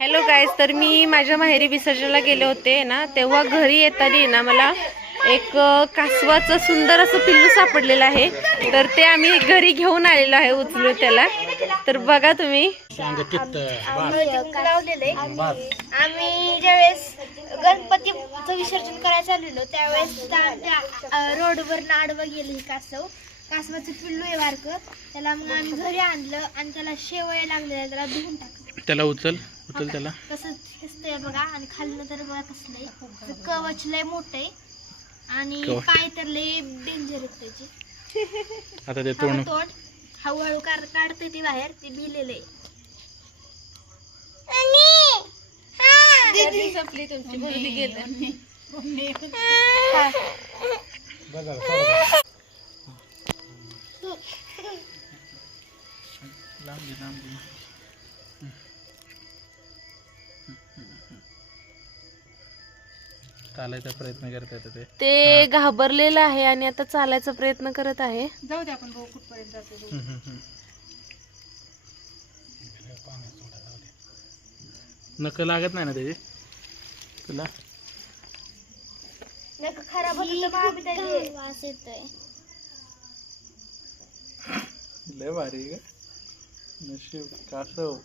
Hello guys, तर मी माझ्या माहेरी विसर्जनला गेले होते ना, तेव्हा घरी येताना ना मला एक कासवाचं सुंदर असं पिल्लू सापडलेलं आहे. तर ते आम्ही घरी घेऊन आलेलो आहे उचलून त्याला. तर बघा तुम्ही, आम्ही ज्यावेळेस गणपतीचं विसर्जन करायला आलेलो त्यावेळेस रोडवर आडवं गेलं कासवाचं पिल्लू आहे बारकं. त्याला मग आम्ही घरी आणलं आणि त्याला शेवया लागलेल्या त्याला धुवून टाकलं. त्याला उचल त्याला. कसं दिसतंय बघा, आणि खाल्लं तर बघा कसलंय. कवच लय मोठं आहे आणि पाय तर लय डेंजर आहेत त्याचे. आता ते तोंड हळूहळू काढते ते बाहेर, ते भिलेलं आहे. संपली तुमची मुलगी गेली. चालायचा प्रयत्न करत ते घाबरलेलं आहे आणि आता चालायचा प्रयत्न करत आहे. जाऊ दे, आपण कुठपर्यंत जातो. नक लागत नाही ना त्याची तुला? नक खराब होतं वास येतोय. लय भारी नशीब कासव.